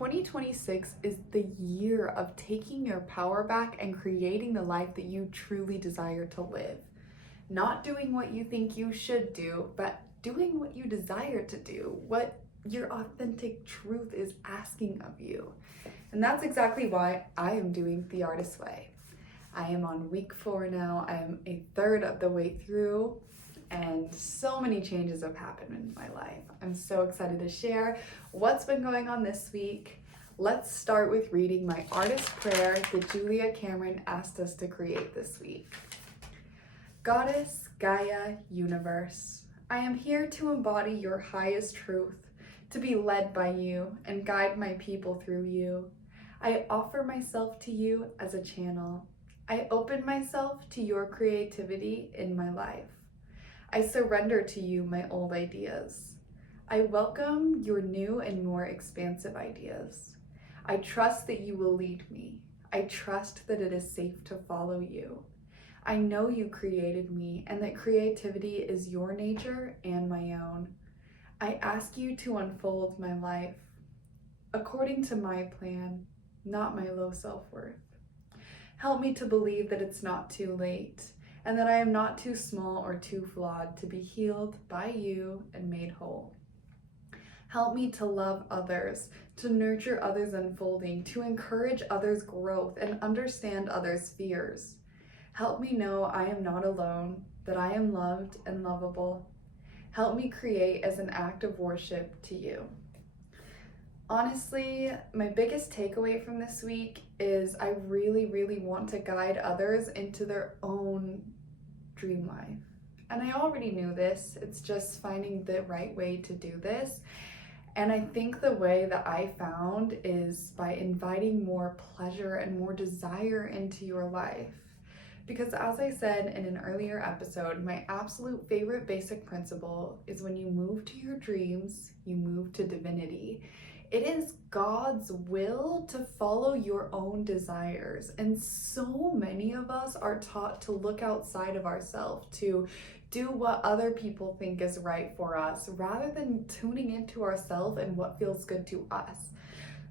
2026 is the year of taking your power back and creating the life that you truly desire to live. Not doing what you think you should do, but doing what you desire to do, what your authentic truth is asking of you. And that's exactly why I am doing The Artist's Way. I am on week 4 now. I am a third of the way through, and so many changes have happened in my life. I'm so excited to share what's been going on this week. Let's start with reading my artist prayer that Julia Cameron asked us to create this week. Goddess, Gaia, Universe, I am here to embody your highest truth, to be led by you and guide my people through you. I offer myself to you as a channel. I open myself to your creativity in my life. I surrender to you my old ideas. I welcome your new and more expansive ideas. I trust that you will lead me. I trust that it is safe to follow you. I know you created me and that creativity is your nature and my own. I ask you to unfold my life according to my plan, not my low self-worth. Help me to believe that it's not too late, and that I am not too small or too flawed to be healed by you and made whole. Help me to love others, to nurture others' unfolding, to encourage others' growth and understand others' fears. Help me know I am not alone, that I am loved and lovable. Help me create as an act of worship to you. Honestly, my biggest takeaway from this week is I really want to guide others into their own dream life. And I already knew this, it's just finding the right way to do this. And I think the way that I found is by inviting more pleasure and more desire into your life. Because as I said in an earlier episode, my absolute favorite basic principle is when you move to your dreams, you move to divinity. It is God's will to follow your own desires. And so many of us are taught to look outside of ourselves, to do what other people think is right for us, rather than tuning into ourselves and what feels good to us.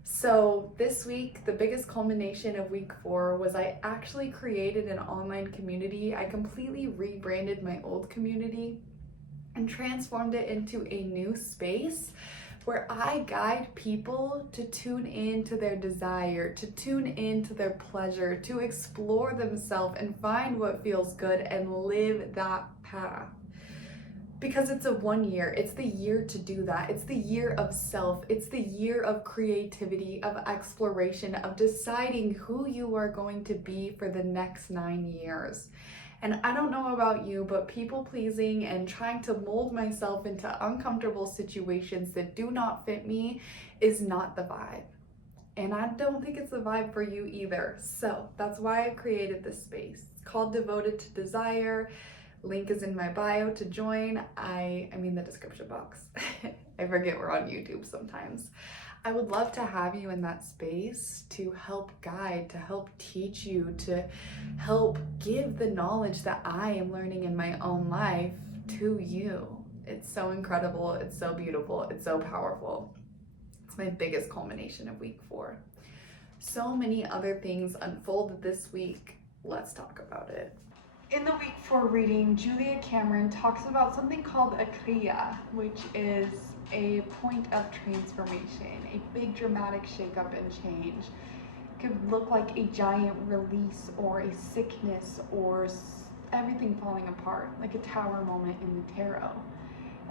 So this week, the biggest culmination of week 4 was I actually created an online community. I completely rebranded my old community and transformed it into a new space where I guide people to tune into their desire, to tune into their pleasure, to explore themselves and find what feels good and live that path. Because it's a 1 year, it's the year to do that. It's the year of self, it's the year of creativity, of exploration, of deciding who you are going to be for the next 9 years. And I don't know about you, but people pleasing and trying to mold myself into uncomfortable situations that do not fit me is not the vibe. And I don't think it's the vibe for you either. So that's why I created this space. It's called Devoted to Desire. Link is in my bio to join. I mean the description box. I forget we're on YouTube sometimes. I would love to have you in that space to help guide, to help teach you, to help give the knowledge that I am learning in my own life to you. It's so incredible, it's so beautiful, it's so powerful. It's my biggest culmination of week 4. So many other things unfolded this week. Let's talk about it. In the week 4 reading, Julia Cameron talks about something called a Crea, which is a point of transformation, a big dramatic shakeup and change. It could look like a giant release or a sickness or everything falling apart, like a tower moment in the tarot.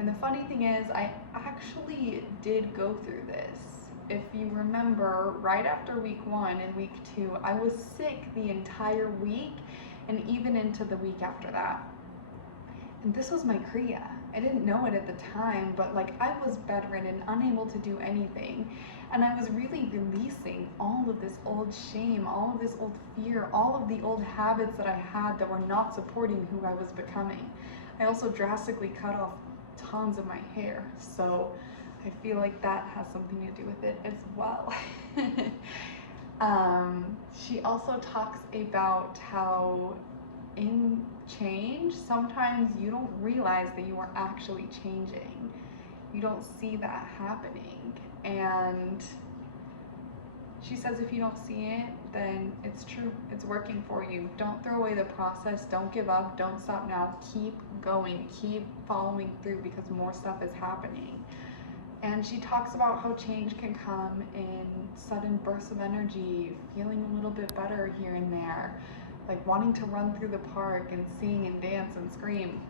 And the funny thing is, I actually did go through this. If you remember, right after week 1 and week 2, I was sick the entire week and even into the week after that. And this was my Crea. I didn't know it at the time, but I was bedridden, unable to do anything. And I was really releasing all of this old shame, all of this old fear, all of the old habits that I had that were not supporting who I was becoming. I also drastically cut off tons of my hair, so I feel like that has something to do with it as well. She also talks about how in change, sometimes you don't realize that you are actually changing. You don't see that happening. And She says if you don't see it, then it's true. It's working for you. Don't throw away the process. Don't give up. Don't stop now. Keep going. Keep following through because more stuff is happening. And she talks about how change can come in sudden bursts of energy, feeling a little bit better here and there, like wanting to run through the park and sing and dance and scream.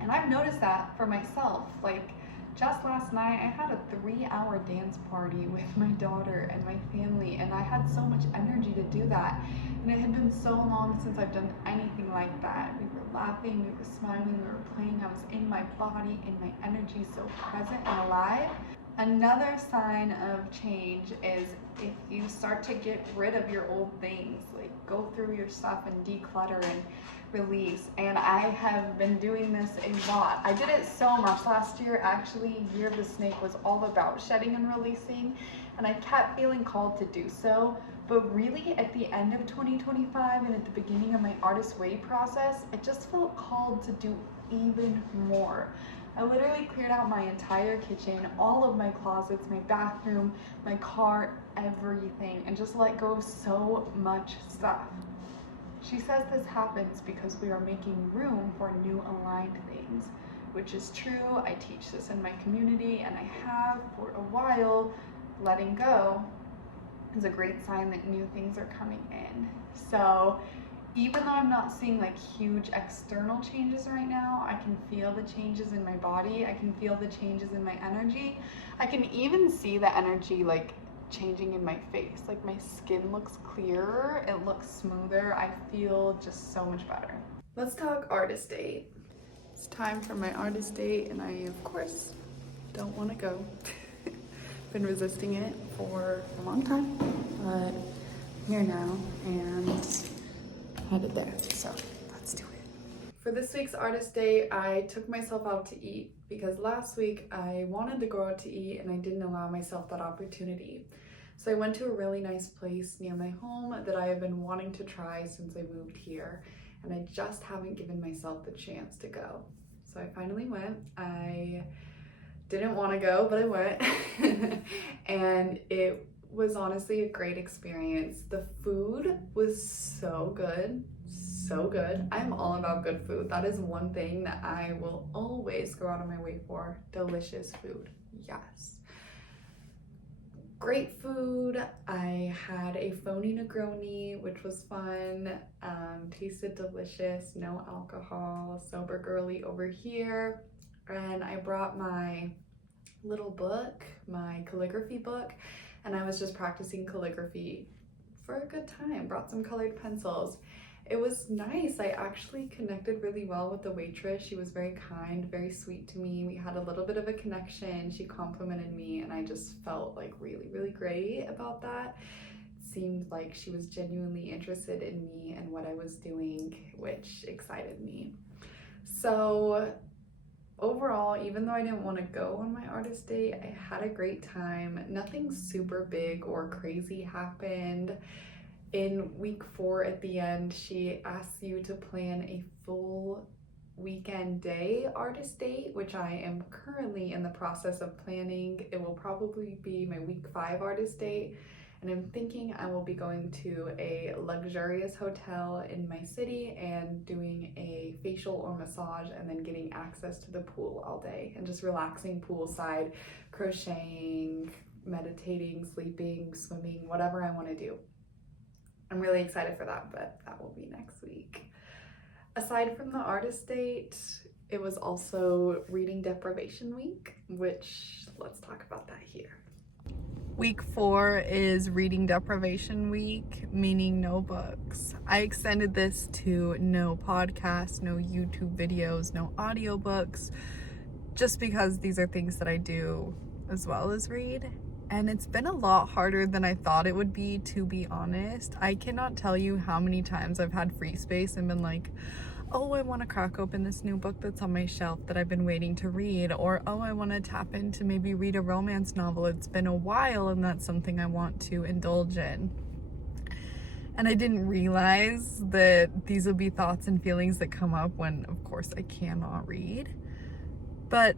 And I've noticed that for myself. Like just last night, I had a 3-hour dance party with my daughter and my family, and I had so much energy to do that. And it had been so long since I've done anything like that. We were laughing, we were smiling, we were playing. I was in my body, in my energy, so present and alive. Another sign of change is if you start to get rid of your old things, like go through your stuff and declutter and release. And I have been doing this a lot. I did it so much last year. Actually, Year of the Snake was all about shedding and releasing, and I kept feeling called to do so. But really at the end of 2025 and at the beginning of my Artist Way process, I just felt called to do even more. I literally cleared out my entire kitchen, all of my closets, my bathroom, my car, everything, and just let go of so much stuff. She says this happens because we are making room for new aligned things, which is true. I teach this in my community, and I have for a while. Letting go is a great sign that new things are coming in. So even though I'm not seeing like huge external changes right now, I can feel the changes in my body. I can feel the changes in my energy. I can even see the energy like changing in my face. Like my skin looks clearer, it looks smoother. I feel just so much better. Let's talk artist date. It's time for my artist date, and I of course don't want to go. Been resisting it for a long time, but I'm here now and headed there, so let's do it. For this week's artist day, I took myself out to eat because last week I wanted to go out to eat and I didn't allow myself that opportunity. So I went to a really nice place near my home that I have been wanting to try since I moved here, and I just haven't given myself the chance to go. So I finally went. I didn't want to go, but I went and it was honestly a great experience. The food was so good, so good. I'm all about good food. That is one thing that I will always go out of my way for. Delicious food, yes. Great food. I had a phony Negroni, which was fun. Tasted delicious, no alcohol, sober girly over here. And I brought my little book, my calligraphy book, and I was just practicing calligraphy for a good time. Brought some colored pencils. It was nice. I actually connected really well with the waitress. She was very kind, very sweet to me. We had a little bit of a connection. She complimented me, and I just felt like really, really great about that. It seemed like she was genuinely interested in me and what I was doing, which excited me. So overall, even though I didn't want to go on my artist date, I had a great time. Nothing super big or crazy happened. In week 4 at the end, she asks you to plan a full weekend day artist date, which I am currently in the process of planning. It will probably be my week 5 artist date. And I'm thinking I will be going to a luxurious hotel in my city and doing a facial or massage, and then getting access to the pool all day and just relaxing poolside, crocheting, meditating, sleeping, swimming, whatever I want to do. I'm really excited for that, but that will be next week. Aside from the artist date, it was also reading deprivation week, which let's talk about that here. Week 4 is reading deprivation week, meaning no books. I extended this to no podcasts, no YouTube videos, no audiobooks, just because these are things that I do as well as read. And it's been a lot harder than I thought it would be, to be honest. I cannot tell you how many times I've had free space and been like, oh, I want to crack open this new book that's on my shelf that I've been waiting to read, or oh, I want to tap into maybe read a romance novel. It's been a while and that's something I want to indulge in. And I didn't realize that these would be thoughts and feelings that come up when, of course, I cannot read. But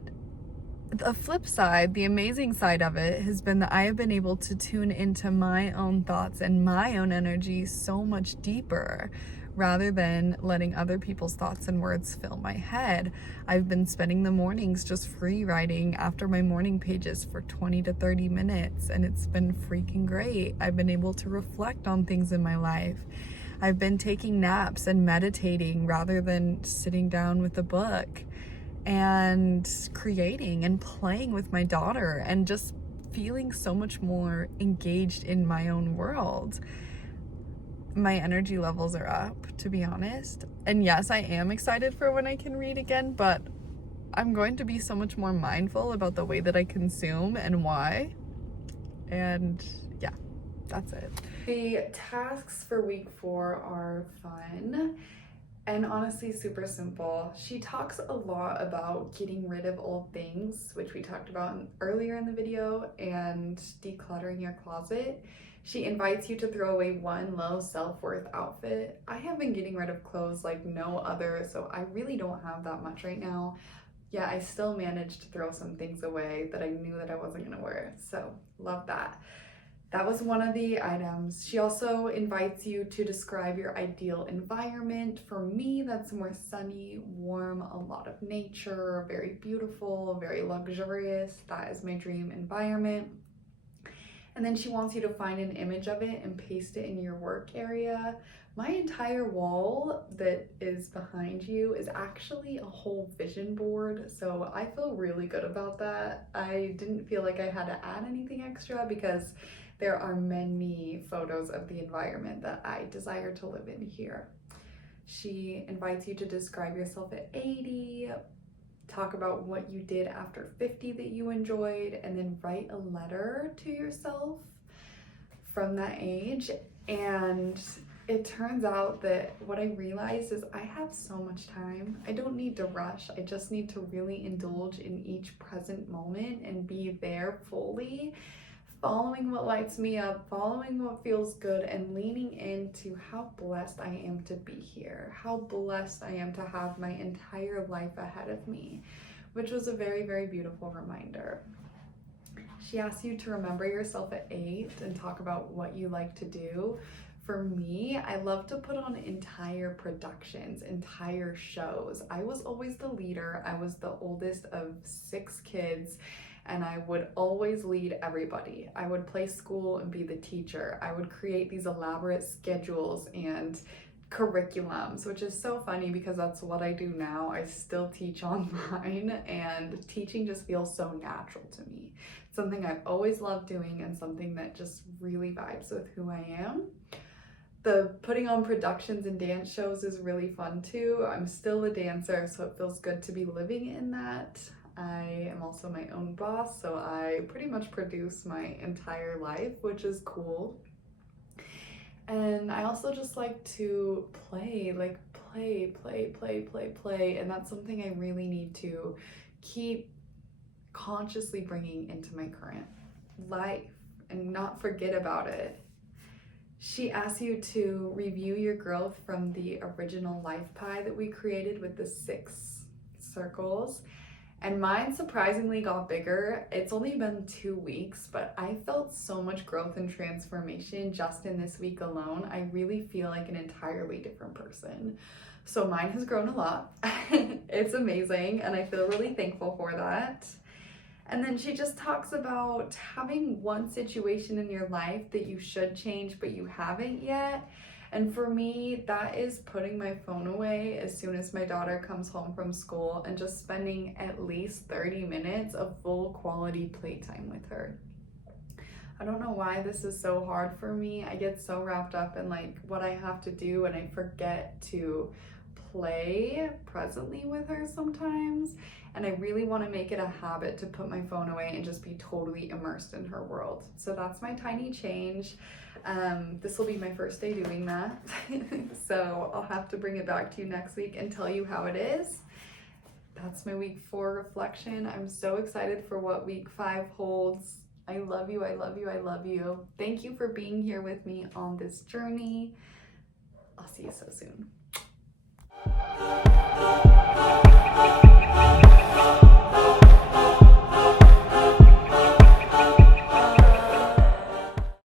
the flip side, the amazing side of it has been that I have been able to tune into my own thoughts and my own energy so much deeper rather than letting other people's thoughts and words fill my head. I've been spending the mornings just free writing after my morning pages for 20 to 30 minutes, and it's been freaking great. I've been able to reflect on things in my life. I've been taking naps and meditating rather than sitting down with a book, and creating and playing with my daughter and just feeling so much more engaged in my own world. My energy levels are up, to be honest. And yes, I am excited for when I can read again, but I'm going to be so much more mindful about the way that I consume and why. And yeah, that's it. The tasks for week 4 are fun and honestly super simple. She talks a lot about getting rid of old things, which we talked about earlier in the video, and decluttering your closet. She invites you to throw away one low self-worth outfit. I have been getting rid of clothes like no other, so I really don't have that much right now. Yeah, I still managed to throw some things away that I knew that I wasn't gonna wear, so love that. That was one of the items. She also invites you to describe your ideal environment. For me, that's more sunny, warm, a lot of nature, very beautiful, very luxurious. That is my dream environment. And then she wants you to find an image of it and paste it in your work area. My entire wall that is behind you is actually a whole vision board, so I feel really good about that. I didn't feel like I had to add anything extra because there are many photos of the environment that I desire to live in here. She invites you to describe yourself at 80, talk about what you did after 50 that you enjoyed, and then write a letter to yourself from that age. And it turns out that what I realized is I have so much time. I don't need to rush. I just need to really indulge in each present moment and be there fully, following what lights me up, following what feels good, and leaning into how blessed I am to be here, how blessed I am to have my entire life ahead of me, which was a very, very beautiful reminder. She asks you to remember yourself at 8 and talk about what you like to do. For me, I love to put on entire productions, entire shows. I was always the leader. I was the oldest of 6 kids, and I would always lead everybody. I would play school and be the teacher. I would create these elaborate schedules and curriculums, which is so funny because that's what I do now. I still teach online, and teaching just feels so natural to me. It's something I've always loved doing and something that just really vibes with who I am. The putting on productions and dance shows is really fun too. I'm still a dancer, so it feels good to be living in that. I am also my own boss, so I pretty much produce my entire life, which is cool. And I also just like to play, and that's something I really need to keep consciously bringing into my current life and not forget about it. She asks you to review your growth from the original life pie that we created with the 6 circles. And mine surprisingly got bigger. It's only been 2 weeks, but I felt so much growth and transformation just in this week alone. I really feel like an entirely different person. So mine has grown a lot. It's amazing, and I feel really thankful for that. And then she just talks about having one situation in your life that you should change, but you haven't yet. And for me, that is putting my phone away as soon as my daughter comes home from school and just spending at least 30 minutes of full quality playtime with her. I don't know why this is so hard for me. I get so wrapped up in like what I have to do, and I forget to play presently with her sometimes. And I really want to make it a habit to put my phone away and just be totally immersed in her world. So that's my tiny change. This will be my first day doing that. So I'll have to bring it back to you next week and tell you how it is. That's my week 4 reflection. I'm so excited for what week 5 holds. I love you, I love you, I love you. Thank you for being here with me on this journey. I'll see you so soon.